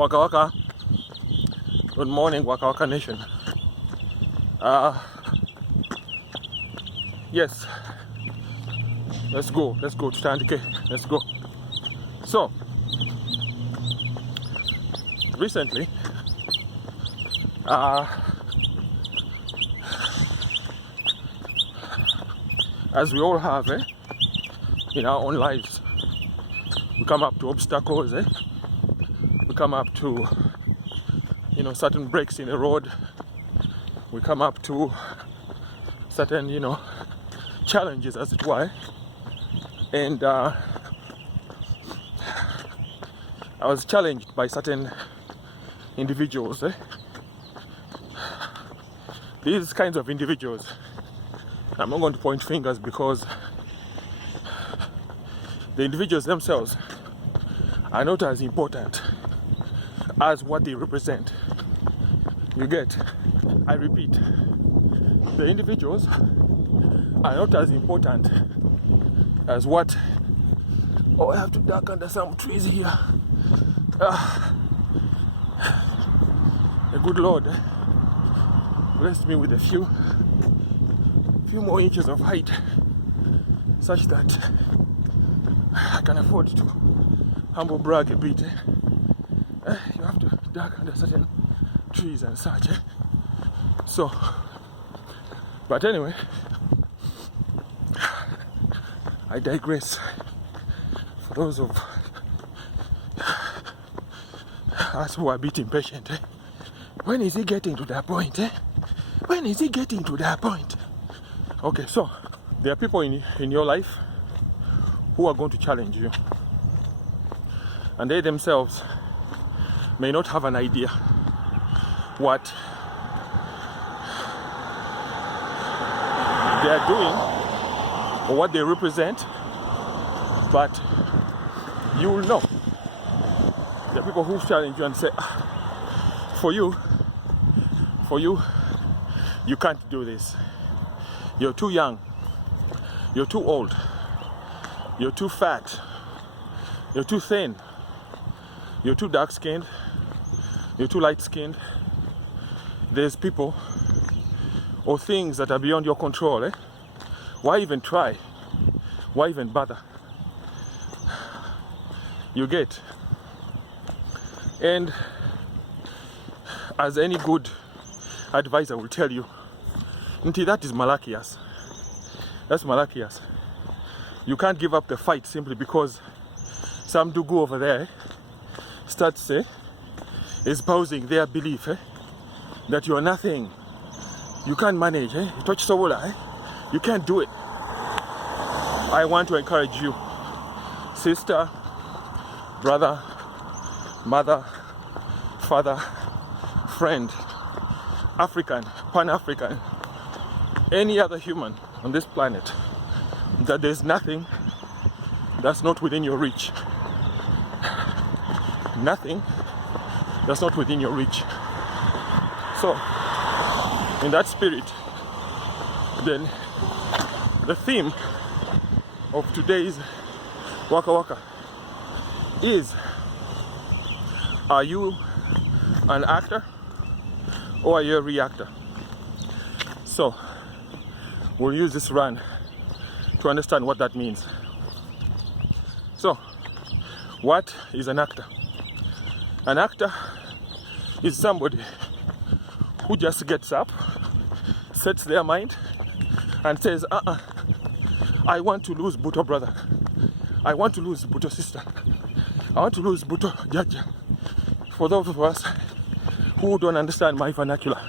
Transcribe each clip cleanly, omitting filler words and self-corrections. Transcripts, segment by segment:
Wakawaka. Good morning, Wakawaka Nation. Yes. Let's go to Tandike. Let's go. So, recently, as we all have, in our own lives, we come up to obstacles, we come up to, certain breaks in the road, we come up to certain, challenges, as it were, and I was challenged by certain individuals. These kinds of individuals, I'm not going to point fingers because the individuals themselves are not as important as what they represent. You get? I repeat, the individuals are not as important as what. Oh, I have to duck under some trees here. The good Lord blessed me with a few more inches of height, such that I can afford to humble brag a bit. You have to duck under certain trees and such. So, but anyway, I digress. For those of us who are a bit impatient, when is he getting to that point? When is he getting to that point? Okay, so there are people in your life who are going to challenge you, and they themselves may not have an idea what they are doing or what they represent, but you will know. There are people who challenge you and say, for you, you can't do this. You're too young. You're too old. You're too fat. You're too thin. You're too dark-skinned. You're too light-skinned. There's people or things that are beyond your control. Why even try? Why even bother? You get? And as any good advisor will tell you, that is malachias. That's malachias. You can't give up the fight simply because some do go over there start espousing their belief that you are nothing. You can't manage. You touch solar. You can't do it. I want to encourage you, sister, brother, mother, father, friend, African, Pan-African, any other human on this planet, that there's nothing that's not within your reach. Nothing that's not within your reach. So, in that spirit, then the theme of today's Wakawaka is, are you an actor or are you a reactor? So, we'll use this run to understand what that means. So, what is an actor? An actor is somebody who just gets up, sets their mind, and says, I want to lose Buto brother. I want to lose Buto sister. I want to lose Buto Jaja. For those of us who don't understand my vernacular,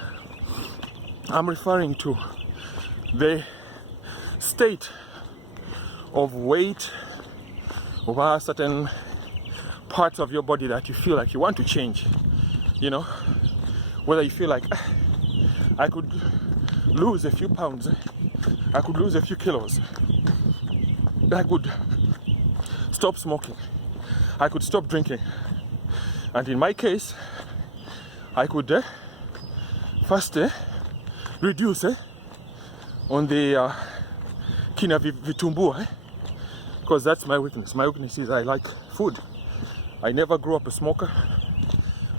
I'm referring to the state of weight over certain parts of your body that you feel like you want to change. Whether you feel like I could lose a few pounds, I could lose a few kilos, I could stop smoking, I could stop drinking, and in my case I could first reduce on the kina vitumbua, because that's my weakness. My weakness is I like food. I never grew up a smoker.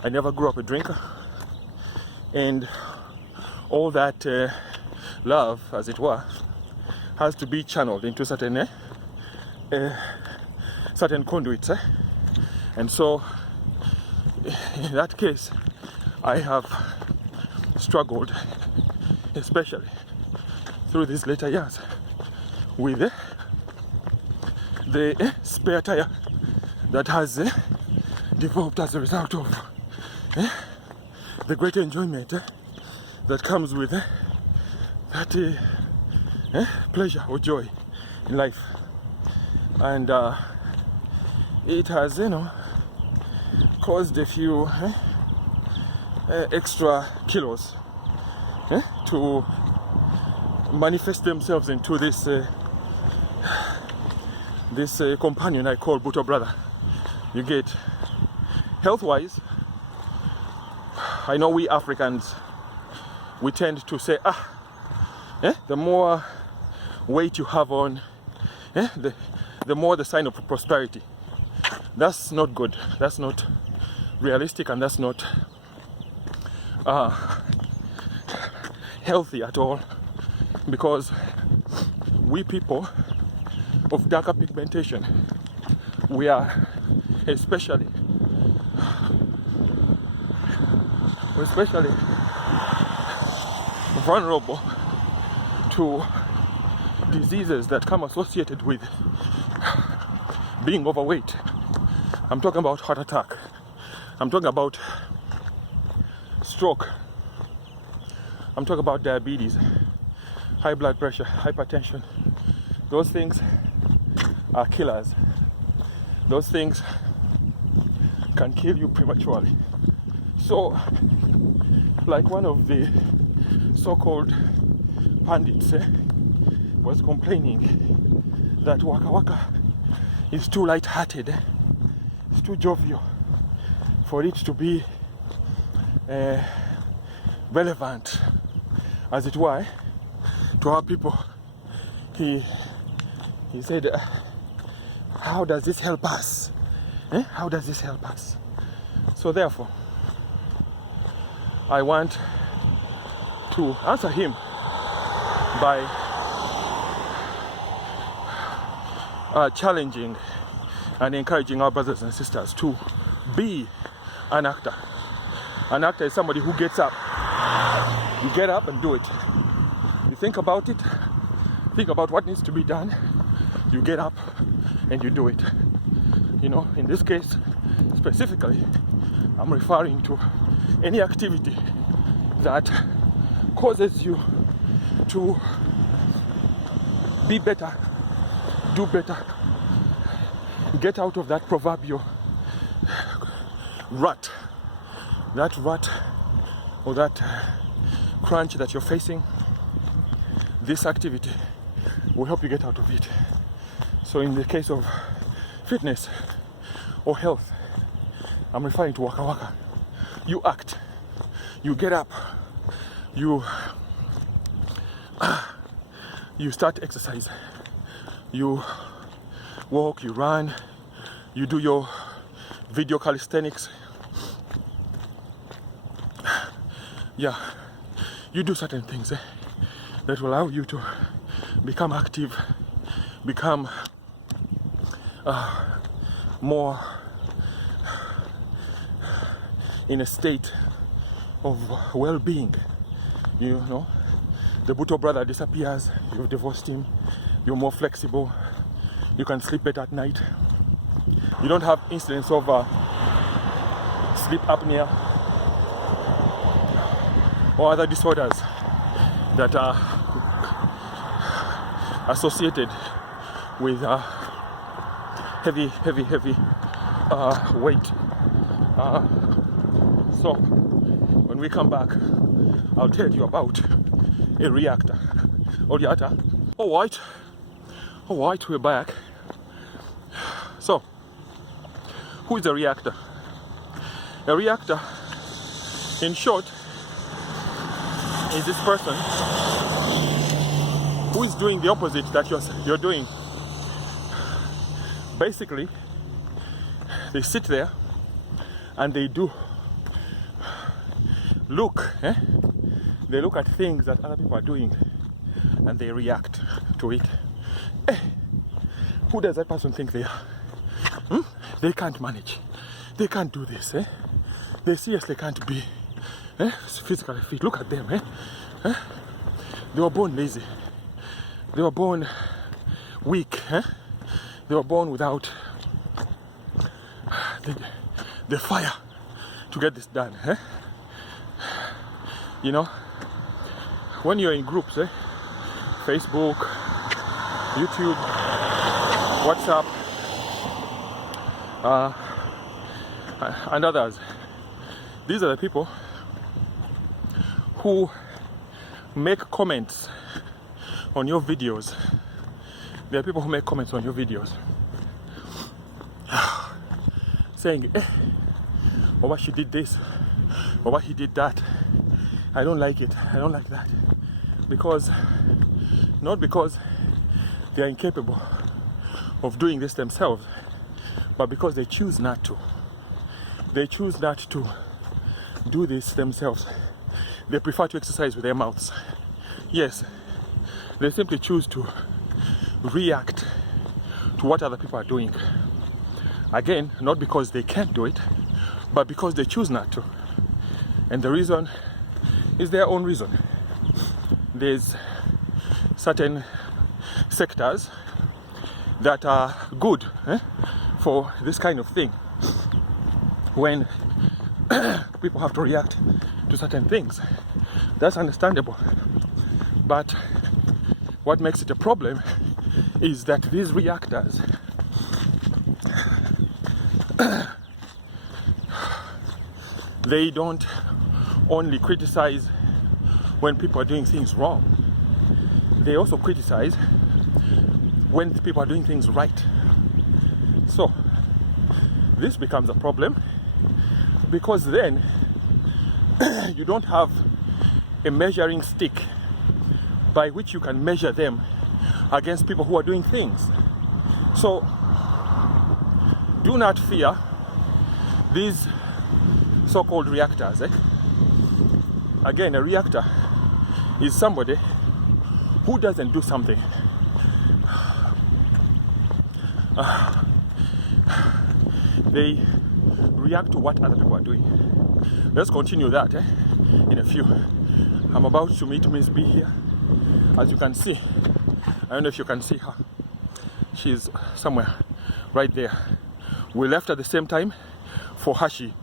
I never grew up a drinker, and all that love, as it were, has to be channeled into certain conduits, and so in that case I have struggled, especially through these later years, with the spare tire that has developed as a result of the great enjoyment that comes with that pleasure or joy in life. And it has, caused a few extra kilos to manifest themselves into this companion I call Buto brother. You get, health-wise, I know we Africans, we tend to say, the more weight you have on, the more the sign of prosperity. That's not good. That's not realistic, and that's not healthy at all, because we people of darker pigmentation, we are especially vulnerable to diseases that come associated with being overweight. I'm talking about heart attack. I'm talking about stroke. I'm talking about diabetes, high blood pressure, hypertension. Those things are killers. Those things can kill you prematurely. So, like one of the so-called pundits was complaining that Wakawaka is too light-hearted, it's too jovial for it to be relevant, as it were, to our people. He said, how does this help us? How does this help us? So therefore, I want to answer him by challenging and encouraging our brothers and sisters to be an actor. An actor is somebody who gets up. You get up and do it. You think about it, think about what needs to be done, you get up and you do it. In this case specifically, I'm referring to any activity that causes you to be better, do better, get out of that proverbial rut or that crunch that you're facing. This activity will help you get out of it. So in the case of fitness or health, I'm referring to Wakawaka. You act, you get up, you start exercise, you walk, you run, you do your video calisthenics. Yeah, you do certain things that will allow you to become active, become more in a state of well-being. The Buto brother disappears, you've divorced him, you're more flexible, you can sleep better at night, you don't have incidents of sleep apnea or other disorders that are associated with heavy weight. So when we come back, I'll tell you about a reactor. All right, we're back. So, who is a reactor? A reactor, in short, is this person who is doing the opposite that you're doing. Basically, they sit there and they do look, they look at things that other people are doing and they react to it. Who does that person think they are? They can't manage. They can't do this. They seriously can't be physically fit. Look at them. They were born lazy. They were born weak. They were born without the fire to get this done. You know, when you're in groups, Facebook, YouTube, WhatsApp, and others, these are the people who make comments on your videos. There are people who make comments on your videos saying, or what she did this, or what he did that. I don't like it, I don't like that. Because, not because they are incapable of doing this themselves, but because they choose not to. They choose not to do this themselves. They prefer to exercise with their mouths. Yes, they simply choose to react to what other people are doing. Again, not because they can't do it, but because they choose not to. And the reason is their own reason. There's certain sectors that are good for this kind of thing. When people have to react to certain things, that's understandable. But what makes it a problem is that these reactors they don't only criticize when people are doing things wrong, they also criticize when people are doing things right. So this becomes a problem, because then you don't have a measuring stick by which you can measure them against people who are doing things. So do not fear these so-called reactors. Again, a reactor is somebody who doesn't do something. They react to what other people are doing. Let's continue that in a few. I'm about to meet Miss B here. As you can see, I don't know if you can see her. She's somewhere right there. We left at the same time. For her, she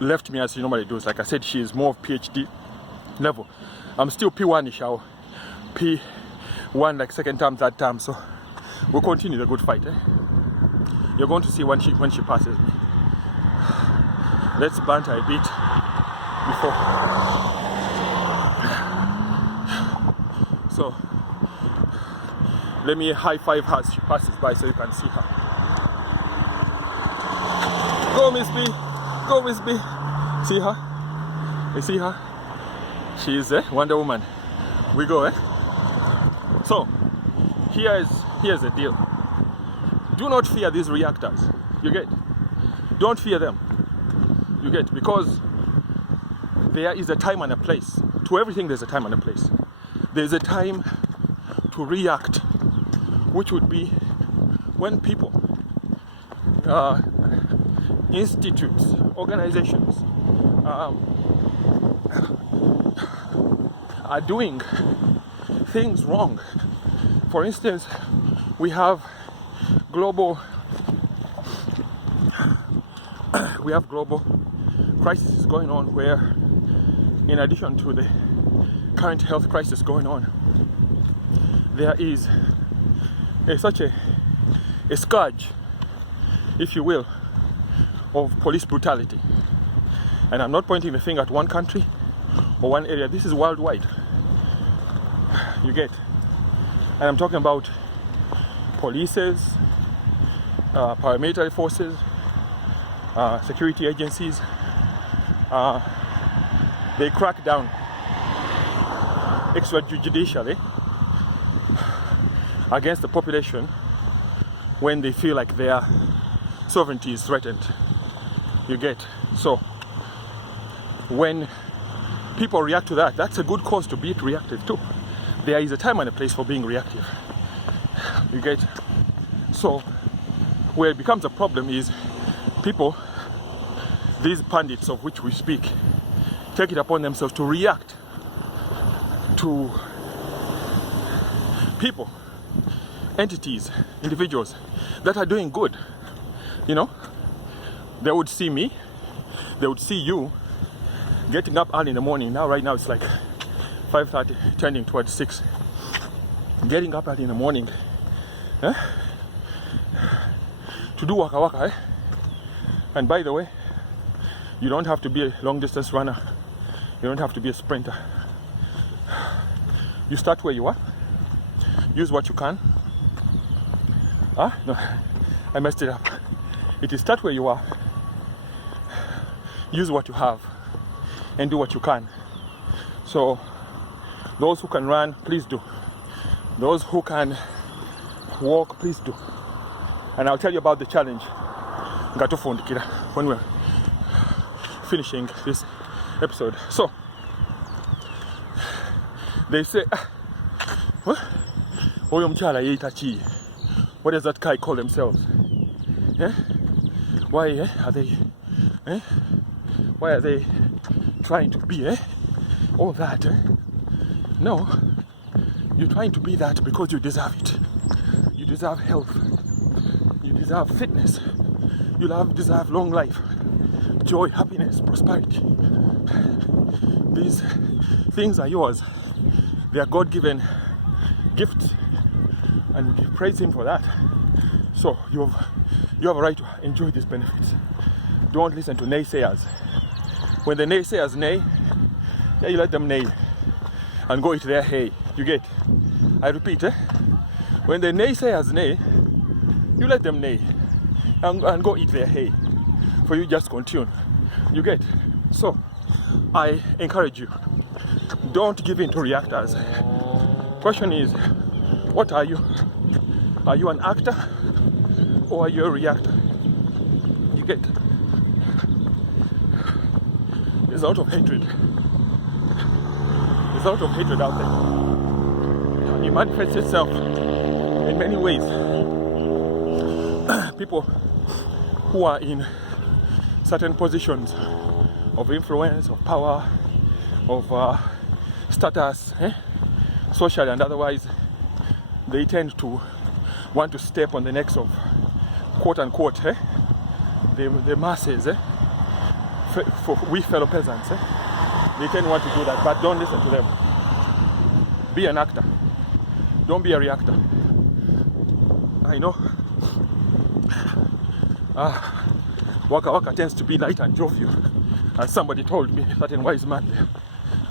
left me as she normally does. Like I said, she is more of PhD level. I'm still P1-ish, or P1 like second term, third term. So we'll continue the good fight. You're going to see when she passes me. Let's banter a bit before. So let me high five her as she passes by so you can see her. Go, Miss B. Go, Miss B. See her? You see her? She is Wonder Woman. We go, So here's the deal. Do not fear these reactors. You get? Don't fear them. You get? Because there is a time and a place. To everything there's a time and a place. There's a time to react, which would be when people, institutes, organizations are doing things wrong. For instance, we have global crisis going on, where in addition to the current health crisis going on, there is such a scourge, if you will, of police brutality. And I'm not pointing the finger at one country or one area. This is worldwide. You get? And I'm talking about polices, paramilitary forces, security agencies. They crack down extrajudicially against the population when they feel like their sovereignty is threatened. You get? So when people react to that, that's a good cause to be reactive too. There is a time and a place for being reactive. You get? So where it becomes a problem is people, these pundits of which we speak, take it upon themselves to react to people, entities, individuals that are doing good. You know, they would see me, they would see you getting up early in the morning. Now right now it's like 5:30, tending towards 6. Getting up early in the morning, to do Wakawaka, And by the way, you don't have to be a long distance runner, you don't have to be a sprinter. You start where you are, use what you can. No, I messed it up. It is start where you are, use what you have, and do what you can. So those who can run, please do. Those who can walk, please do. And I'll tell you about the challenge when we're finishing this episode. So they say, what does that guy call themselves? Why are they why are they trying to be all that? No, you're trying to be that because you deserve it. You deserve health, you deserve fitness, you deserve long life, joy, happiness, prosperity. These things are yours. They are God-given gifts, and we praise Him for that. So you have a right to enjoy these benefits. Don't listen to naysayers. When the naysayers neigh, you let them neigh and go eat their hay. You get? I repeat, when the naysayers neigh, you let them neigh and go eat their hay. For you just continue. You get? So I encourage you, don't give in to reactors. Question is, what are you? Are you an actor or are you a reactor? You get? There's a lot of hatred. There's a lot of hatred out there. And it manifests itself in many ways. People who are in certain positions of influence, of power, of status, social and otherwise, they tend to want to step on the necks of quote unquote the masses, for we fellow peasants. They tend to want to do that, but don't listen to them. Be an actor, don't be a reactor. I know Wakawaka tends to be light and jovial, as somebody told me, a certain wise man there.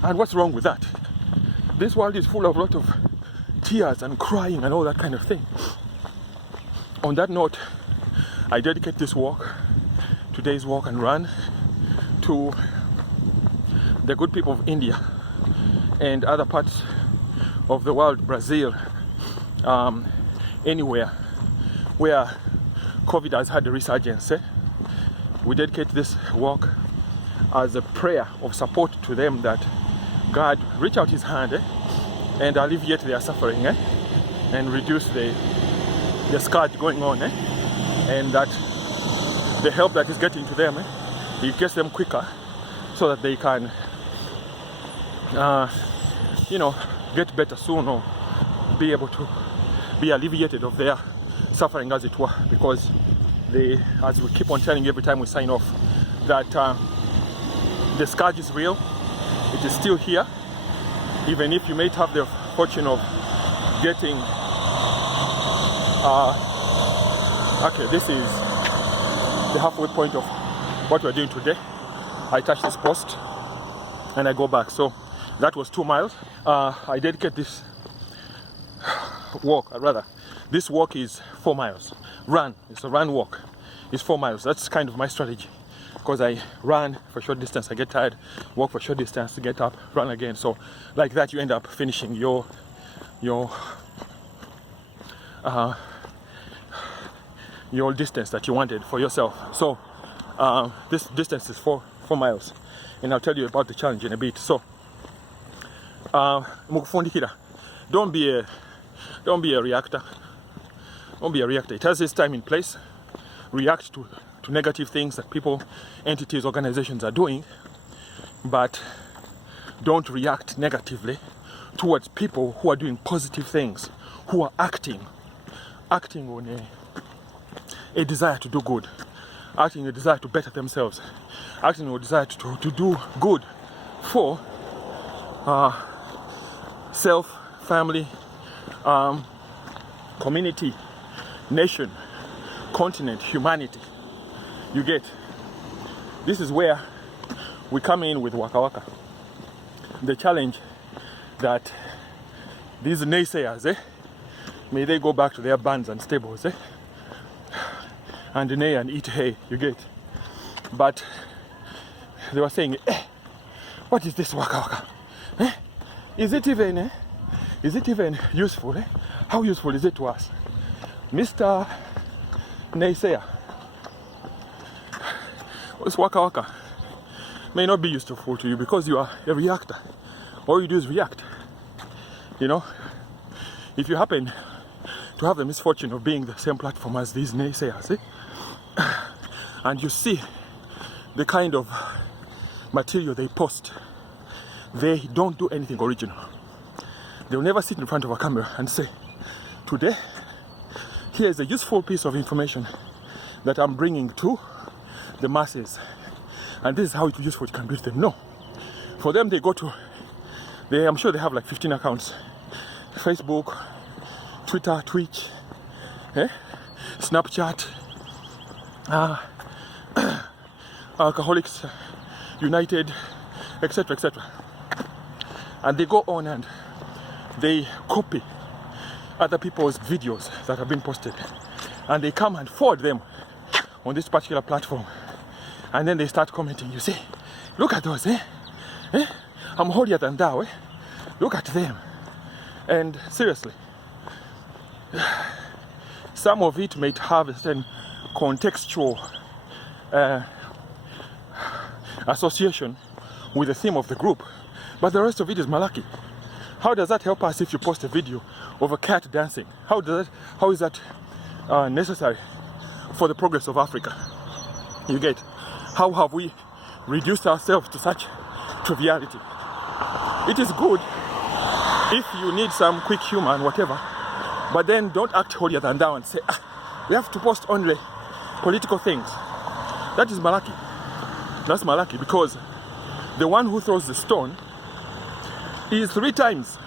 And what's wrong with that? This world is full of a lot of tears and crying and all that kind of thing. On that note, I dedicate this walk, today's walk and run, to the good people of India and other parts of the world, Brazil, anywhere where COVID has had a resurgence. We dedicate this walk as a prayer of support to them, that God reach out His hand and alleviate their suffering and reduce the scourge going on, and that the help that is getting to them, it gets them quicker so that they can get better soon, or be able to be alleviated of their suffering, as it were, because as we keep on telling every time we sign off, that the scourge is real, it is still here, even if you may have the fortune of getting okay, this is the halfway point of what we're doing today. I touch this post and I go back, so that was 2 miles. I dedicate this walk, this walk is 4 miles. It's a run walk, it's 4 miles. That's kind of my strategy, because I run for short distance, I get tired, walk for short distance, get up, run again. So like that you end up finishing your distance that you wanted for yourself. So this distance is 4 miles, and I'll tell you about the challenge in a bit. So mukufundikira. Don't be a reactor. Don't be a reactor. It has its time and place. React to negative things that people, entities, organizations are doing, but don't react negatively towards people who are doing positive things, who are acting on a desire to do good, acting on a desire to better themselves, acting on a desire to do good for self, family, community, nation, continent, humanity. You get? This is where we come in with Wakawaka. The challenge that these naysayers, may they go back to their barns and stables, and neigh and eat hay, you get? But they were saying, what is this Wakawaka? Is it even useful? How useful is it to us? Mr. Naysayer, this Wakawaka may not be useful to you because you are a reactor. All you do is react. You know, if you happen to have the misfortune of being the same platform as these naysayers, and you see the kind of material they post, they don't do anything original. They'll never sit in front of a camera and say, today, here's a useful piece of information that I'm bringing to the masses, and this is how it's useful, it can reach them. No. For them, they go to, I'm sure they have like 15 accounts. Facebook, Twitter, Twitch, Snapchat, Alcoholics United, etc., etc. And they go on and they copy other people's videos that have been posted, and they come and forward them on this particular platform, and then they start commenting. You say, look at those, I'm holier than thou, look at them. And seriously, some of it may have a certain contextual association with the theme of the group, but the rest of it is malaki. How does that help us if you post a video of a cat dancing? How is that necessary for the progress of Africa? You get? How have we reduced ourselves to such triviality? It is good if you need some quick humor and whatever, but then don't act holier than thou and say, we have to post only political things. That is malaki. That's malaki, because the one who throws the stone is 3 times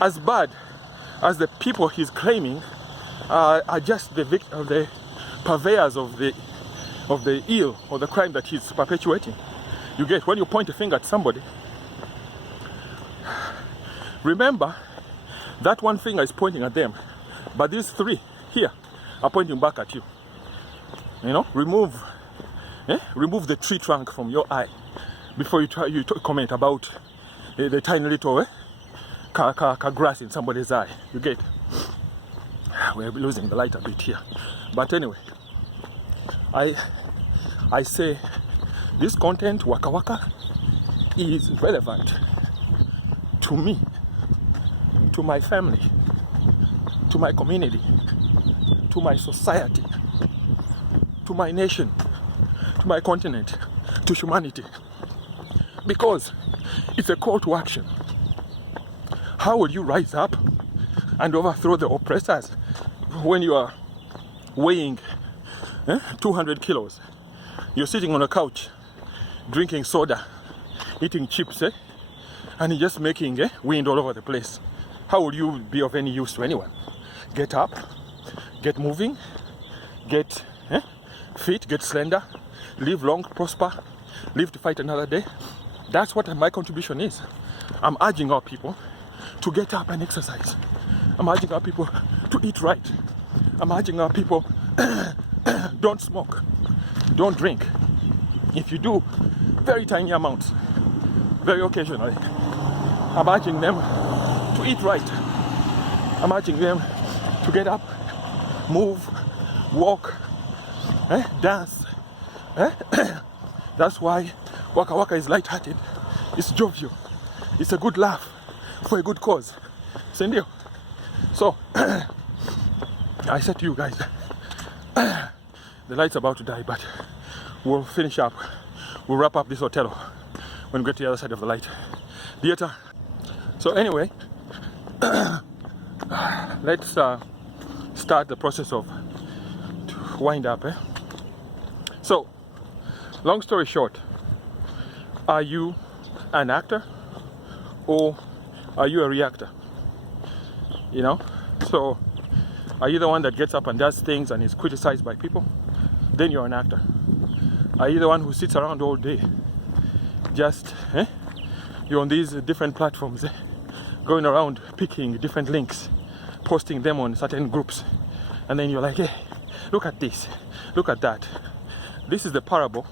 as bad as the people he's claiming are just the purveyors of the ill or the crime that he's perpetuating. You get? When you point a finger at somebody, remember that one finger is pointing at them, but these 3 here are pointing back at you. You know, remove the tree trunk from your eye before you comment about the tiny little grass in somebody's eye. You get? We're losing the light a bit here, but anyway, I say this content, Wakawaka, is relevant to me, to my family, to my community, to my society, to my nation, to my continent, to humanity, because it's a call to action. How will you rise up and overthrow the oppressors when you are weighing 200 kilos? You're sitting on a couch, drinking soda, eating chips, and you're just making wind all over the place. How will you be of any use to anyone? Get up, get moving, get fit, get slender, live long, prosper, live to fight another day. That's what my contribution is. I'm urging our people to get up and exercise. I'm urging our people to eat right. I'm urging our people, don't smoke, don't drink. If you do, very tiny amounts, very occasionally. I'm urging them to eat right. I'm urging them to get up, move, walk, dance. That's why Wakawaka is light-hearted, it's jovial, it's a good laugh for a good cause. Sendio. So I said to you guys, the light's about to die, but we'll finish up. We'll wrap up this hotel when we get to the other side of the light. Theater. So anyway, let's start the process of wind up. So, long story short, are you an actor or are you a reactor? You know? So, are you the one that gets up and does things and is criticized by people? Then you're an actor. Are you the one who sits around all day? Just, you're on these different platforms, going around picking different links, posting them on certain groups, and then you're like, hey, look at this, look at that. This is the parable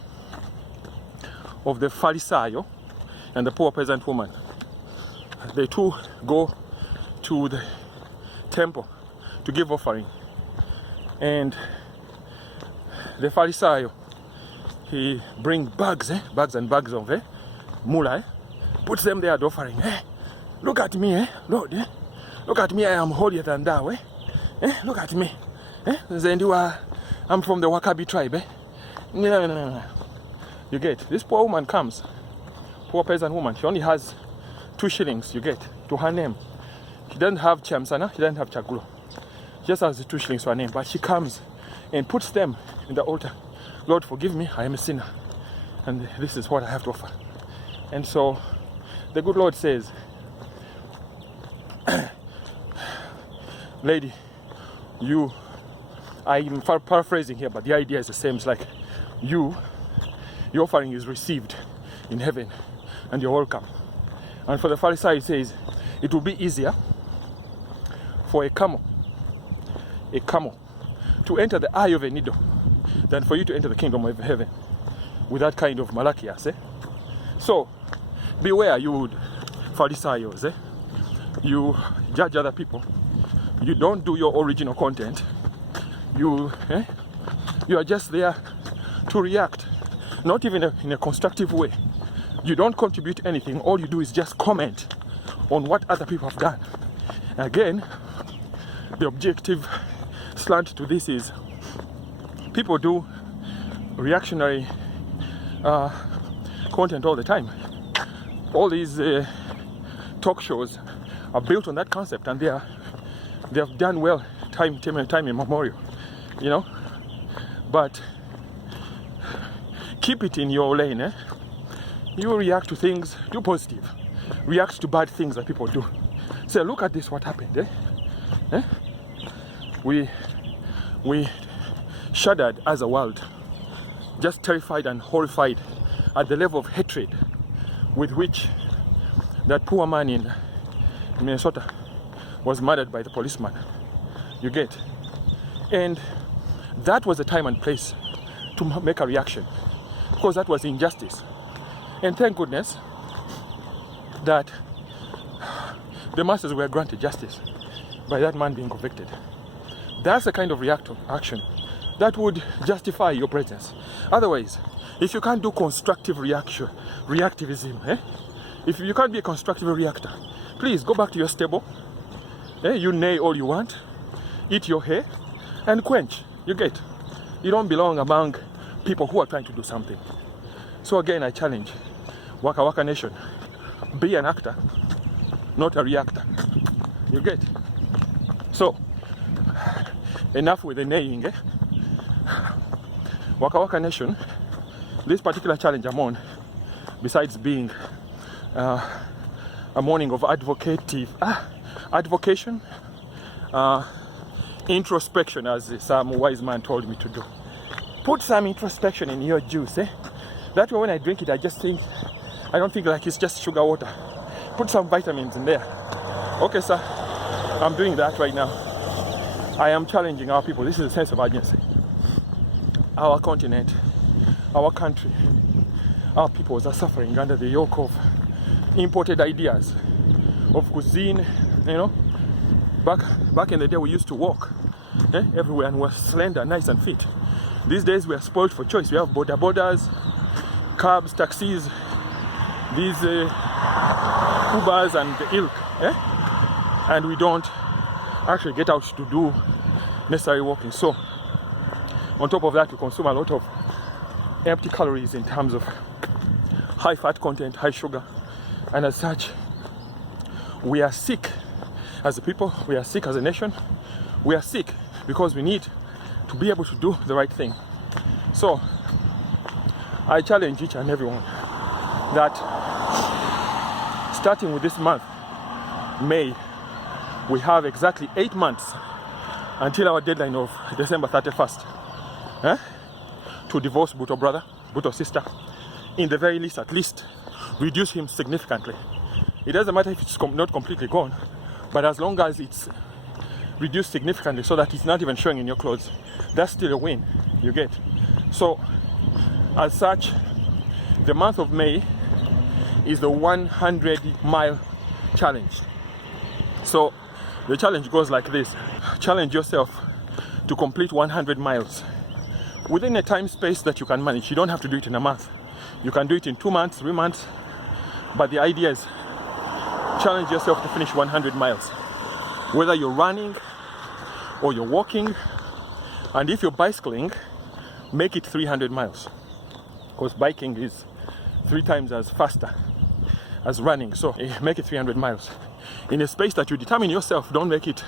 of the Pharisee and the poor peasant woman. They two go to the temple to give offering, and the Pharisee, he brings bags and bags of mullah, puts them there at offering. Look at me, Lord, look at me, I am holier than thou. Look at me. I'm from the Wakabi tribe. No. You get, this poor woman comes, poor peasant woman, she only has 2 shillings, you get, to her name. She doesn't have chamsana, she doesn't have chagulo. She just has the 2 shillings to her name, but she comes and puts them in the altar. Lord, forgive me, I am a sinner, and this is what I have to offer. And so the good Lord says, lady, I'm paraphrasing here, but the idea is the same. It's like your offering is received in heaven and you're welcome. And for the Pharisee, he says it will be easier for a camel to enter the eye of a needle than for you to enter the kingdom of heaven with that kind of malachias. So beware, you Pharisees. You judge other people. You don't do your original content. You are just there to react, not even in a constructive way. You don't contribute anything. All you do is just comment on what other people have done. Again, the objective slant to this is people do reactionary content all the time. All these talk shows are built on that concept, and they have done well time immemorial, you know. But keep it in your lane. You react to things, do positive. React to bad things that people do. Say, look at this, what happened. We shuddered as a world, just terrified and horrified at the level of hatred with which that poor man in Minnesota was murdered by the policeman. You get? And that was the time and place to make a reaction, because that was injustice. And thank goodness that the masses were granted justice by that man being convicted. That's the kind of action that would justify your presence. Otherwise, if you can't do constructive reactivism, if you can't be a constructive reactor, please go back to your stable. You neigh all you want, eat your hay, and quench. You get? You don't belong among people who are trying to do something. So again, I challenge Wakawaka Nation, be an actor, not a reactor. You get? So, enough with the neighing. Wakawaka Nation, this particular challenge I'm on, besides being a morning of advocation, introspection, as some wise man told me to do. Put some introspection in your juice. That way when I drink it, I don't think like it's just sugar water. Put some vitamins in there. Okay, sir, I'm doing that right now. I am challenging our people. This is a sense of urgency. Our continent, our country, our peoples are suffering under the yoke of imported ideas of cuisine. You know, back in the day we used to walk everywhere and we're slender, nice and fit. These days we are spoiled for choice. We have borders, cabs, taxis, these Ubers and the ilk, and we don't actually get out to do necessary walking. So on top of that, we consume a lot of empty calories in terms of high fat content, high sugar, and as such we are sick as a people, we are sick as a nation, we are sick because we need to be able to do the right thing. So I challenge each and everyone that starting with this month, May, we have exactly 8 months until our deadline of December 31st to divorce Buto brother, Buto sister. In the very least, at least reduce him significantly. It doesn't matter if it's not completely gone, but as long as it's reduced significantly so that it's not even showing in your clothes, that's still a win, you get. So as such, the month of May is the 100-mile challenge. So the challenge goes like this: challenge yourself to complete 100 miles within a time space that you can manage. You don't have to do it in a month. You can do it in 2 months, 3 months, but the idea is challenge yourself to finish 100 miles, whether you're running or you're walking. And if you're bicycling, make it 300 miles, because biking is 3 times as faster as running. So make it 300 miles in a space that you determine yourself. Don't make it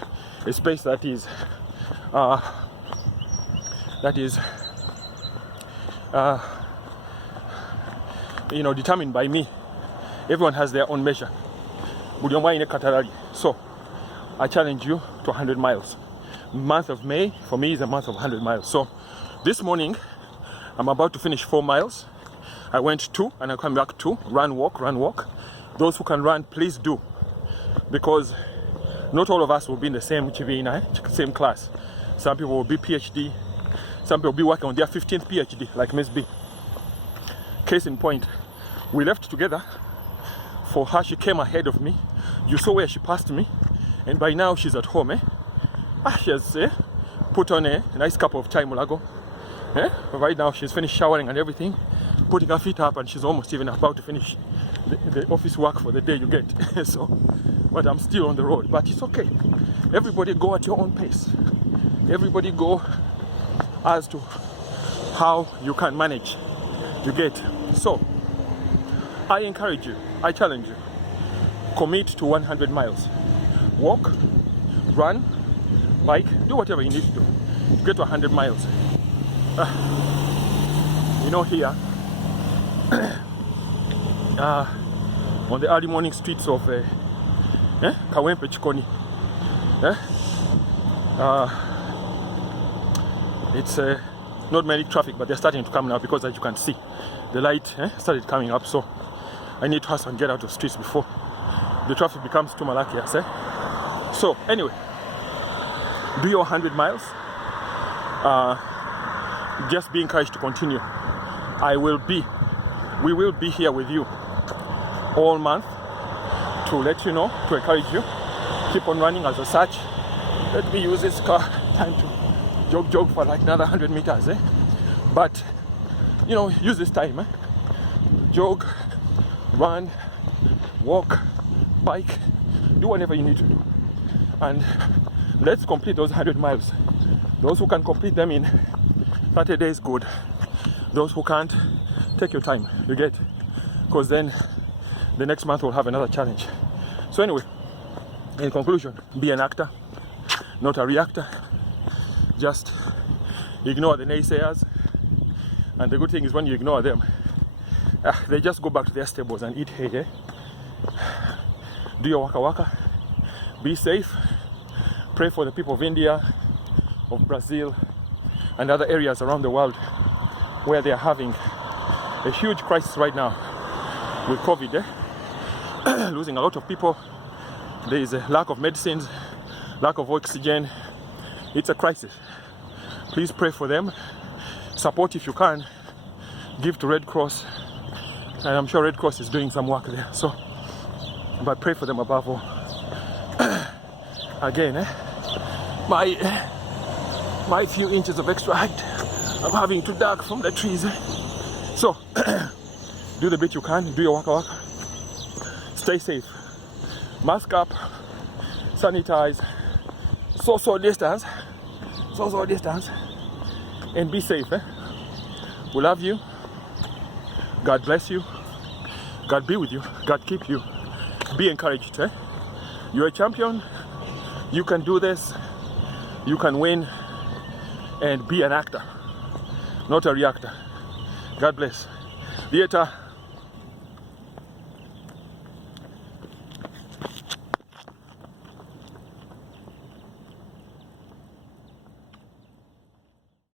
a space that is determined by me. Everyone has their own measure. So I challenge you to 100 miles. Month of May for me is a month of 100 miles. So this morning I'm about to finish 4 miles. I went 2 and I come back 2. Run, walk. Those who can run, please do, because not all of us will be in the same same class. Some people will be PhD, some people will be working on their 15th PhD, like Miss B. Case in point, we left together. For her, she came ahead of me. You saw where she passed me, and by now she's at home. She has put on a nice cup of chai mulago. Right now she's finished showering and everything, putting her feet up, and she's almost even about to finish the office work for the day, you get. So, but I'm still on the road, but it's okay. Everybody go at your own pace. Everybody go as to how you can manage, you get. So I encourage you, I challenge you, commit to 100 miles. Walk, run, bike, do whatever you need to do to get to 100 miles. Here on the early morning streets of Kawempe Chikoni, it's not many traffic, but they're starting to come now, because as you can see, the light started coming up. So I need to hustle and get out of streets before the traffic becomes too malakias. So anyway, do your 100 miles. Just be encouraged to continue. We will be here with you all month to let you know, to encourage you. Keep on running. As such, let me use this car time to jog for like another 100 meters. But use this time. Jog, run, walk, bike, do whatever you need to do, and let's complete those 100 miles. Those who can complete them in 30 days, good. Those who can't, take your time, you get, because then the next month we'll have another challenge. So anyway, in conclusion, be an actor, not a reactor. Just ignore the naysayers, and the good thing is when you ignore them, they just go back to their stables and eat hay. Do your Wakawaka, be safe, pray for the people of India, of Brazil, and other areas around the world where they are having a huge crisis right now with COVID. Losing a lot of people. There is a lack of medicines, lack of oxygen. It's a crisis. Please pray for them. Support if you can. Give to Red Cross, and I'm sure Red Cross is doing some work there. So, but pray for them above all. Again, my few inches of extra height, I'm having to duck from the trees. So, do the bit you can. Do your Wakawaka. Stay safe. Mask up, sanitize, social distance, and be safe. We love you. God bless you. God be with you. God keep you. Be encouraged. You're a champion. You can do this. You can win and be an actor, not a reactor. God bless. Reactor.